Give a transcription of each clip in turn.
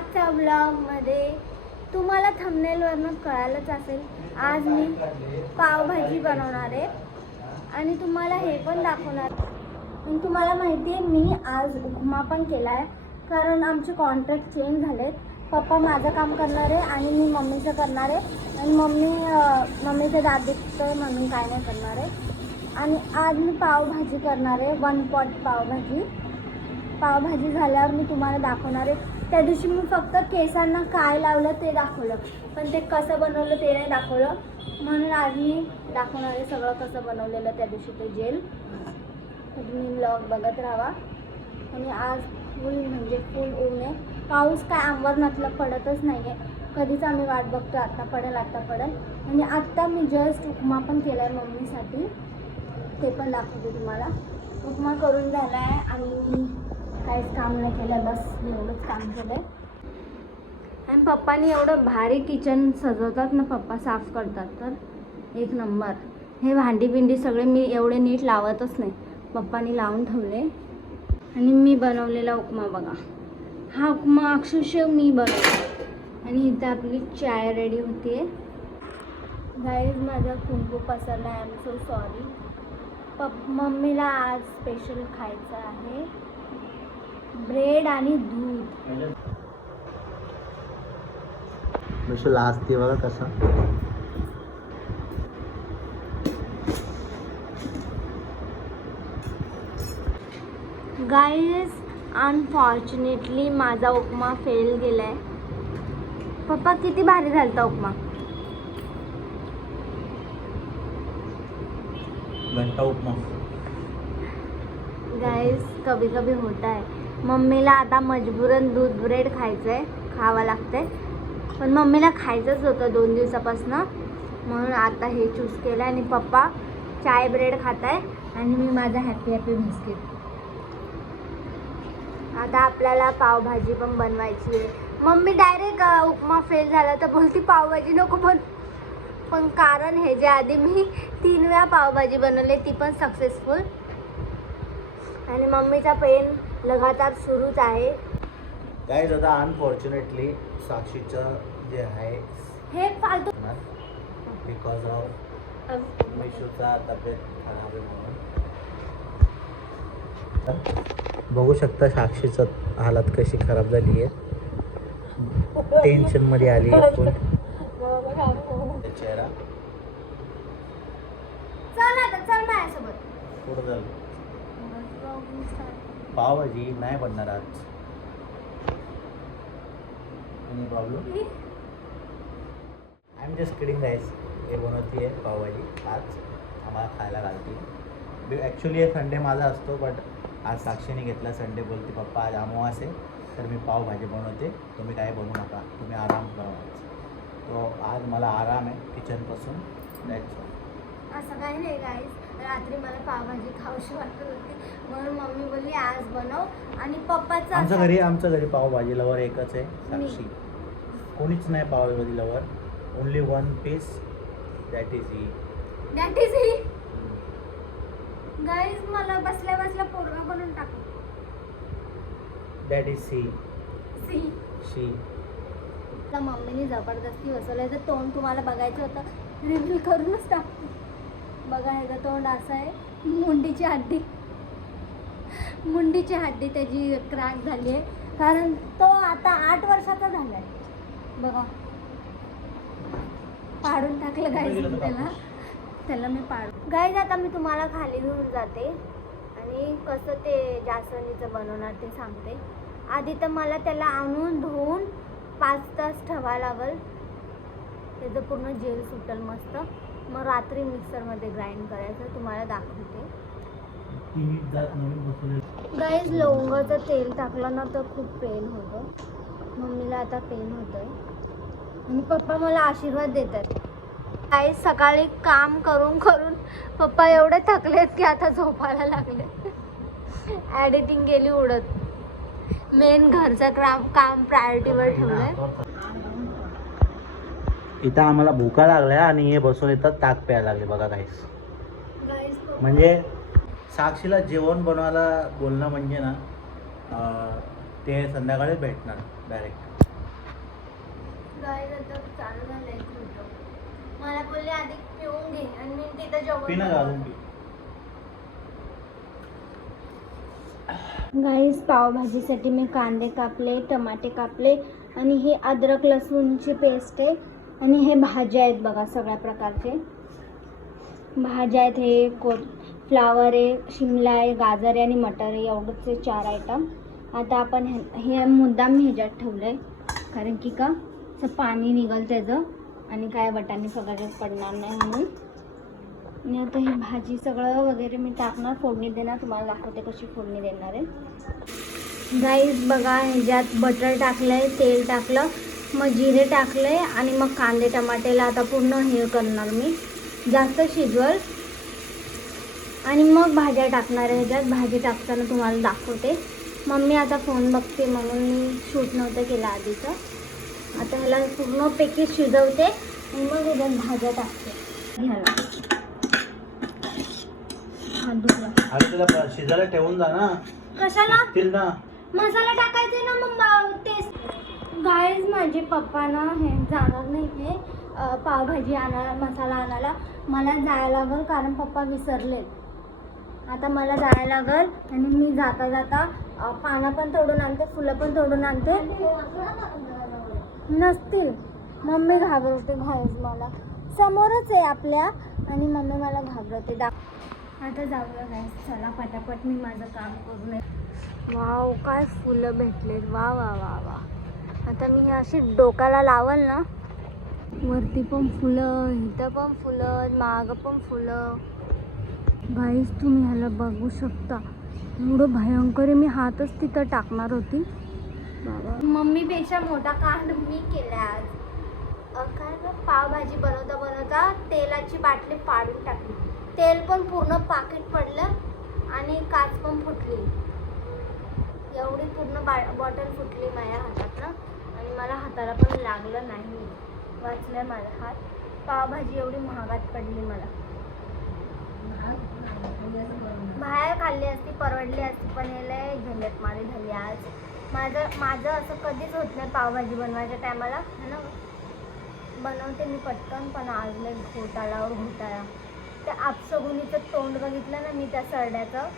आजच्या व्लॉगमध्ये तुम्हाला थंबनेलवरून कळालंच असेल, आज मी पावभाजी बनवणार आहे आणि तुम्हाला हे पण दाखवणार. आणि तुम्हाला माहिती आहे मी आज उपमा पण केला आहे, कारण आमचे कॉन्ट्रॅक्ट चेंज झालेत. पप्पा माझं काम करणार आहे आणि मी मम्मीचं करणार आहे. आणि मम्मीचं दात दुखतं म्हणून काय नाही करणार आहे. आणि आज मी पावभाजी करणार आहे, 1 पॉट पावभाजी. पावभाजी झाल्यावर मी तुम्हाला दाखवणार आहे. त्या दिवशी मी फक्त केसांना काय लावलं ते दाखवलं, पण ते कसं बनवलं ते नाही दाखवलं. म्हणून आज मी दाखवणार आहे सगळं कसं बनवलेलं त्या दिवशी ते जेल. तर तुम्ही व्लॉग बघत राहा. आणि आज फुल ऊन आहे. पाऊस काय अंबरनाथला पडतच नाही आहे. कधीच आम्ही वाट बघतो आत्ता पडेल. आणि आत्ता मी जस्ट उपमा पण केला आहे मम्मीसाठी, ते पण दाखवते तुम्हाला. उपमा करून झाला आहे आणि मी काहीच काम नाही केलं, बस एवढंच काम केलं आहे. आणि पप्पानी एवढं भारी किचन सजवतात ना, पप्पा साफ करतात तर एक नंबर. हे भांडी बिंडी सगळे मी एवढे नीट लावतच नाही, पप्पानी लावून ठेवले. आणि मी बनवलेला उपमा बघा, हा उपमा अक्षरशः मी बनवला. आणि इथं आपली चाय रेडी होते. गाईज माझा कुंकू पसरला, आय एम सो सॉरी. मम्मीला आज स्पेशल खायचं आहे ब्रेड आणि दूध. मिशू लाजते बघा कसं. गाईज अनफॉर्च्युनेटली माझा उपमा फेल गेलाय. पप्पा किती भारी झालता उपमा. घंटा उपमा. गाईज कभी कभी होता है. मम्मीला आता मजबूरन दूध ब्रेड खायचं आहे, खावं लागतंय. पण मम्मीला खायचंच होतं 2 दिवसापासून, म्हणून आता हे चूज केलं. आणि पप्पा चाय ब्रेड खात आहे आणि मी माझा हॅपी बिस्किट. आता आपल्याला पावभाजी पण बनवायची आहे. मम्मी डायरेक्ट उपमा फेल झाला तर बोलती पावभाजी नको पण कारण हे जे आधी मी 3 वेळा पावभाजी बनवली ती पण सक्सेसफुल. आणि मम्मीचा पेन लगातार सुरूच आहे. गाईज आता अनफॉर्च्युनेटली साक्षीचं जे आहे हे फालतू बिकॉज ऑफ मिशूचा तब्येत खराब आहे म्हणून. बघू शकता साक्षीचं हालत कशी खराब झाली आहे, टेन्शनमध्ये आली आहे फुल चेहरा. चल माझ्यासोबत. पुढं झालं पावभाजी नाही बनणार आज. Any problem? I am just kidding guys. हे बनवती आहे पावभाजी आज, आम्हाला खायला घालते. ॲक्च्युली हे संडे माझा असतो, बट आज साक्षीने घेतला संडे. बोलते पप्पा आज अमावास आहे तर मी पावभाजी बनवते, तुम्ही काय बनवू नका, तुम्ही आराम करा. तो आज मला आराम आहे किचनपासून. That's all. असं काही नाही गाईज, रात्री मला पावभाजी खाऊशी वाटत होती म्हणून मम्मी बोलली आज बनव. आणि पप्पाचं आमच्या घरी पावभाजी लवर एकच आहे, साक्षी. कोणीच नाही pav bhaji lover. Only 1 piece, that is ही. गाईज मला बसल्या पोरगा बनवून टाकू. दॅट इज सी. मम्मीने जबरदस्ती बसवलं. तर तोंड तुम्हाला बघायचं होतं, रिव्हील करूनच टाकतो. बघा ह्याचं तोंड असं आहे. मुंडीची हड्डी त्याची क्रॅक झाली आहे, कारण तो आता 8 वर्षाचा झाला आहे. बघा पाडून टाकलं गाईज त्याला मी गाईज. आता मी तुम्हाला खाली घेऊन जाते आणि कसं ते जास्वंदीचं बनवणार ते सांगते. आधी तर मला त्याला आणून धुवून 5 तास ठेवावं लागेल, त्याचं पूर्ण जेल सुटेल मस्त. मग रात्री मिक्सरमध्ये ग्राइंड करायचं, तुम्हाला दाखवते. गाईज लवंगाचं तेल टाकलं ना तर खूप पेन होतं. मम्मीला आता पेन होतं आहे आणि पप्पा मला आशीर्वाद देतात. गाईज सकाळी काम करून पप्पा एवढे थकलेत की आता झोपायला लागले. एडिटिंग गेली उडत. मेन घरचं काम प्रायोरिटीवर ठेवलंय. इथं आम्हाला भुका लागल्या आणि हे बसून येतात ताक प्यायला लागले बघा गाईस. म्हणजे साक्षीला जेवण बनवायला बोलणं म्हणजे ना ते संध्याकाळी भेटणार डायरेक्ट. गाईज आता चालू झालंय खूप. मला बोलले आधी पिऊन घे आणि मी तिथं पी ना जेवण अजून पी. गाईज पावभाजीसाठी मी कांदे कापले, टमाटे कापले आणि हे अद्रक लसूणची पेस्ट आहे आणि हे भाज्या आहेत बघा सगळ्या प्रकारचे भाज्या आहेत. हे फ्लावर आहे, शिमला आहे, गाजर आहे आणि मटर आहे. एवढंच हे 4 आयटम. आता आपण हे मुद्दाम ह्याच्यात ठेवलं आहे कारण की का असं पाणी निघल त्याचं आणि काय वटाणे वगैरे पडणार नाही म्हणून. आणि आता ही भाजी सगळं वगैरे मी टाकणार, फोडणी देणार. तुम्हाला दाखवते कशी फोडणी देणार आहे. गाईज बघा ह्याच्यात बटर टाकलं आहे, तेल टाकलं, मग जिरे टाकले आणि मग कांदे टमाटेला आता पूर्ण हे करणार मी, जास्त शिजवल आणि मग भाज्या टाकणार आहे. ह्याच्यात भाजी टाकताना तुम्हाला दाखवते. मम्मी आता फोन बघते म्हणून मी शूट नव्हतं केलं आधीचं. आता ह्याला पूर्णपैकी शिजवते आणि मग ह्याच्यात भाज्या टाकते. घ्यायला हात धुतला. अरे तुला शिजायला ठेवून जा ना. कशाला शिजतील ना. मसाला टाकायचे ना मग टेस्ट. गाईज माझे पप्पा ना हे जाणार नाही हे पावभाजी आणायला, मसाला आणायला. मला जायला लागल कारण पप्पा विसरले. आता मला जायला लागल आणि मी जाता जाता पानं पण तोडून आणते, फुलं पण तोडून आणते. नसतील. मम्मी घाबरते गाईज मला. समोरच आहे आपल्या आणि मम्मी मला घाबरते. आता जाऊया गाईज, चला पटापट मी माझं काम करून येते. वाव काय फुलं भेटलेत. वा वा वा वा. आता मी हे अशी डोक्याला लावल ना, वरती पण फुलं, इथं पण फुलं, मागं पण फुलं. गाईस तुम्ही ह्याला बघू शकता, एवढं भयंकर आहे. मी हातच तिथं टाकणार होती. बाबा मम्मीपेक्षा मोठा कांड मी केला आज. काय पावभाजी बनवता बनवता तेलाची बाटली पाडून टाकली. तेल पण पूर्ण पाकिट पडलं आणि काच पण फुटली. एवढी पूर्ण बॉटल फुटली माझ्या हातातनं आणि मला हाताला पण लागलं नाही. वाचलं माझा हात. पावभाजी एवढी महागात पडली मला. बाहेर खाल्ली असती, परवडली असती, पण हे लय झंझट मारी झाली आज. माझं असं कधीच होत नाही पावभाजी बनवायच्या टायमाला है ना. बनवते मी पटकन, पण आज लय घोटाळावर घोटाळा. त्या आपसगुनीचं तोंड बघितलं ना मी त्या सरड्याचं,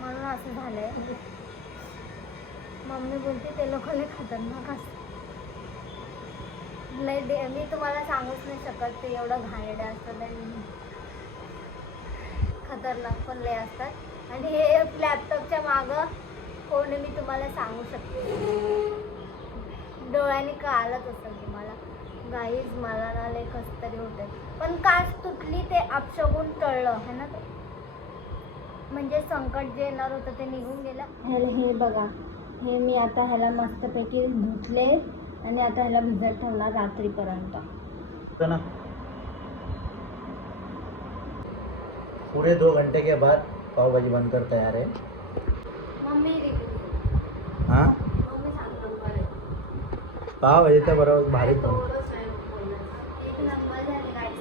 म्हणून असं झालंय. मम्मी बोलते ते लोक लय खतरनाक असतात. मी तुम्हाला सांगूच नाही शकत ते एवढं घाणेरडे असतात आणि खतरनाक पण लय असतात. आणि हे लॅपटॉपच्या मागं कोण मी तुम्हाला सांगू शकते. डोळ्याने कळालंच असेल तुम्हाला. गाईज मला ना लय कसं तरी होतंय. पण काच तुटली ते अपशगुन टळलं है ना. म्हणजे संकट जे येणार होतं ते निघून गेलं. हे बघा, हे मी आता ह्याला मस्तपैकी धुतले आणि आता ह्याला भिजत ठेवणार रात्रीपर्यंत. पूरे 2 घंटे के बाद पाव भाजी बनकर तैयार है. मम्मी हाँ मम्मी सांगतो बरं. पाव भाजी तर बरोबर भारी पण. एक नंबर झाले गाईस.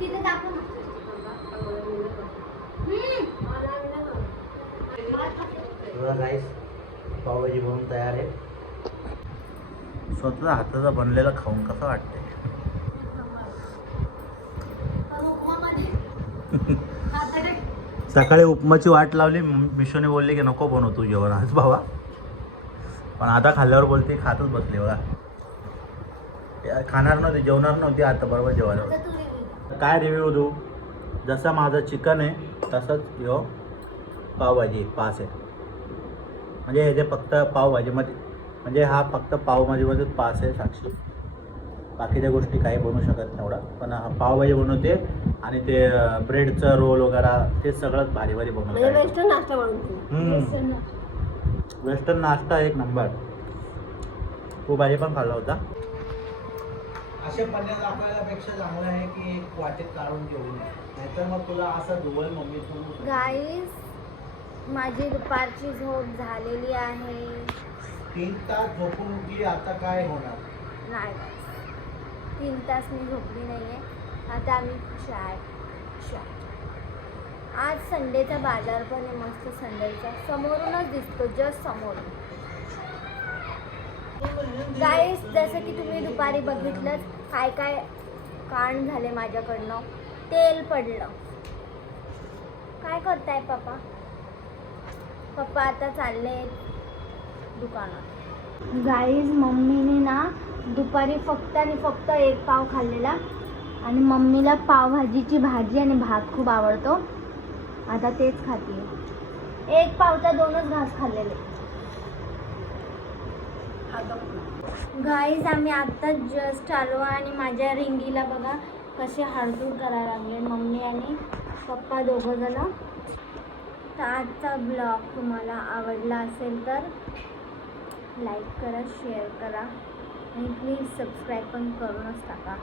तिथे दाखव ना. राईस पावभाजी बनवून तयार आहे. स्वतः हाताचा बनलेला खाऊन कसं वाटतंय. सकाळी उपमाची वाट लावली, मिशोने बोलली की नको बनवू तू जेवण आज बाबा, पण आता खाल्ल्यावर बोलते खातच बसले बघा. खाणार नव्हती, जेवणार नव्हती, आता बरोबर जेवायला. काय रिव्ह्यू देऊ. जसं माझं चिकन आहे तसंच ह्यो पावभाजी पास आहे. म्हणजे हे जे फक्त पावभाजीमध्ये, म्हणजे हा फक्त पावभाजीमध्येच पास आहे साक्षी. बाकीच्या गोष्टी काही बनवू शकत नाही एवढा, पण हा पावभाजी बनवते आणि ते ब्रेडचं रोल वगैरे ते सगळंच भारी भारी बनवते. वेस्टर्न नाश्ता बनवते. वेस्टर्न नाश्ता एक नंबर. तू भाजी पण खाल्ला होता. असे पन्नास दाखवायलापेक्षा चांगलं आहे की एक वाटेत काढून घेऊन, नाहीतर मग तुला असं दुबल मम्मी तू. गाईस माझी दुपारची झोप झालेली आहे. 3 तास झोपून उठली, आता काय होणार नाही. 3 तास मी झोपली नाही आहे. आता आम्ही चॅट. आज संडेचा बाजार पण आहे मस्त. संडेचा समोरूनच दिसतो, जस्ट समोर. गाईस, जसं की तुम्ही दुपारी बघितलंच काय काय कांड झाले माझ्याकडनं. तेल पडलं. काय करताय पप्पा? पप्पा आता चालले दुकानात. गाईज, मम्मीने ना दुपारी फक्त आणि फक्त एक पाव खाल्लेला आणि मम्मीला पावभाजीची भाजी आणि भात खूप आवडतो. आता तेच खाते. एक पावचा 2च घास खाल्लेले. गाईज, आम्ही आत्ताच जस्ट आलो आणि माझ्या रिंगीला बघा कसे हाडतूड करायला लागले मम्मी आणि पप्पा दोघंजण. तर आजचा ब्लॉग तुम्हाला आवडला असेल तर लाईक करा, शेअर करा आणि प्लीज सबस्क्राईब पण करूनच टाका.